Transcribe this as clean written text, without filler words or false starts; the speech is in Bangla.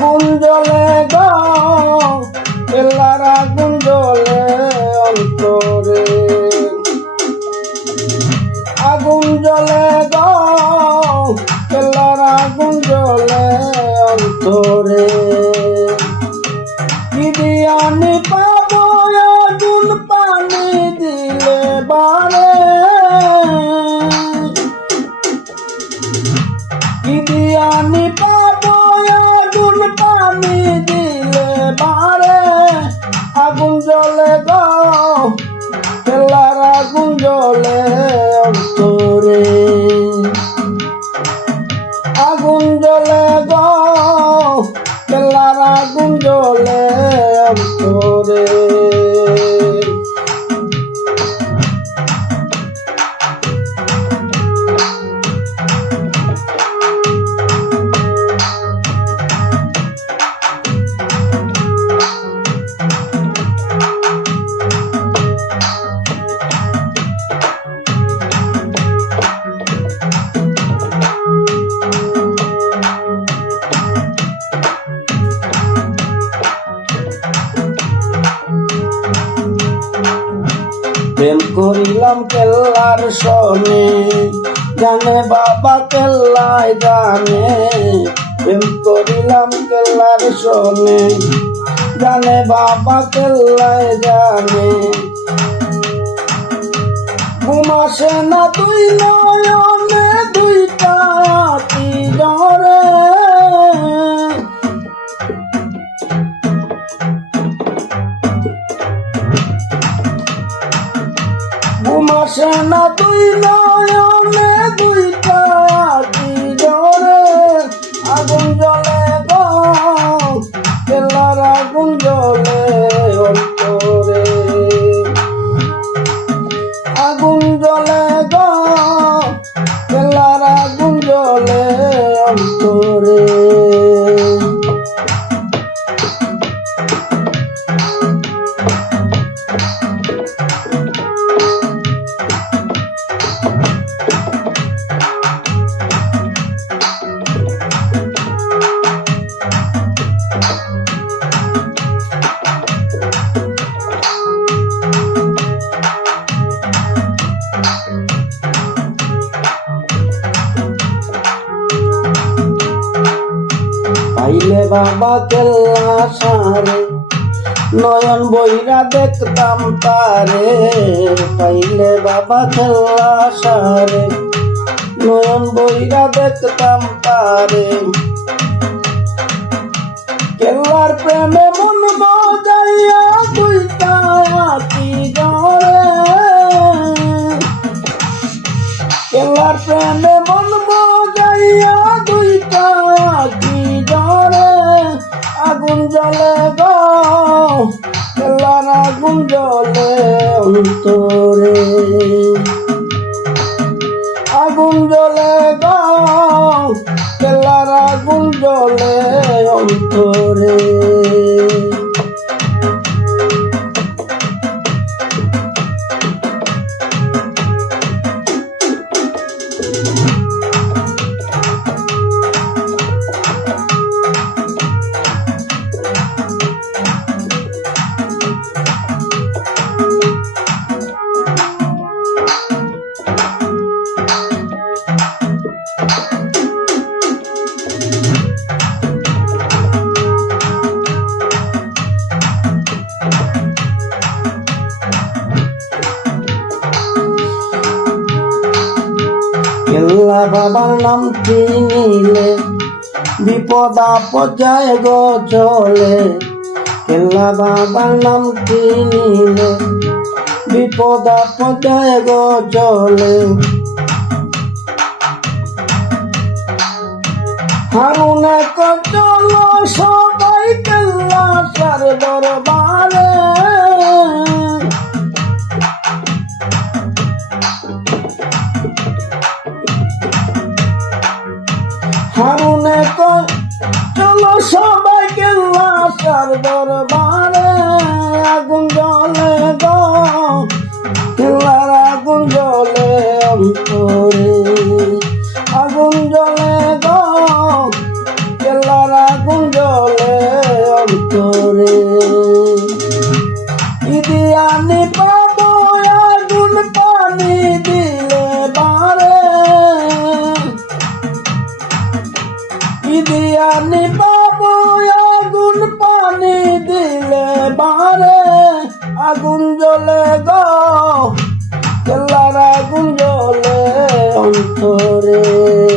আগুন জ্বলে গো কেল্লার আগুন জ্বলে অন্তরে, আগুন জ্বলে গো কেল্লার আগুন জ্বলে অন্তরে। কি দিয়ে আমি পাবো আগুন পানি দিলে বারে, কি দিয়ে আমি পাবো আগুন পানি দিলে বারে। আগুন জ্বলে গো কেল্লার আগুন জ্বলে অন্তরে, আগুন জ্বলে গো কেল্লার আগুন জ্বলে অন্তরে। প্রেম করিলাম কেল্লার সনে, জানে বাবা কেল্লায় জানে। প্রেম করিলাম কেল্লার সনে, জানে বাবা কেল্লায় জানে। ঘুম আসে না তুই নয়নে দুইটা আঁখি ঝরে, ঘুম আসে না তুই নয়নে দুইটা আঁখি ঝরে। আগুন জ্বলে গো কেল্লার আগুন জ্বলে অন্তরে, আগুন জ্বলে গো কেল্লার আগুন জ্বলে অন্তরে। পাইলে বাবা কেল্লা সারে নয়ন বইরা দেখতাম তারে, পাইলে বাবা কেল্লা সারে নয়ন বইরা দেখতাম তারে। কেল্লার প্রেমে মন বাজাইয়া দুইটা আঁখি ঝরে, কেল্লার প্রেমে মন বাজাইয়া দুইটা আঁখি ঝরে। আগুন জ্বলে গো কেল্লার আগুন জ্বলে অন্তরে, আগুন জ্বলে গো কেল্লার আগুন জ্বলে অন্তরে। কেল্লা বাবার নামটি নিলে বিপদ আপদ যায় গো চলে, কেল্লা বাবার নামটি নিলে বিপদ আপদ যায় গো চলে। হারুনে চলো সবাই কেল্লা সার দরবারে, হারুনে চলো সবাই কেল্লা সার দরবারে। আগুন জ্বলে গো কেল্লার আগুন জ্বলে অন্তরে, আগুন জ্বলে গো কেল্লার আগুন জ্বলে অন্তরে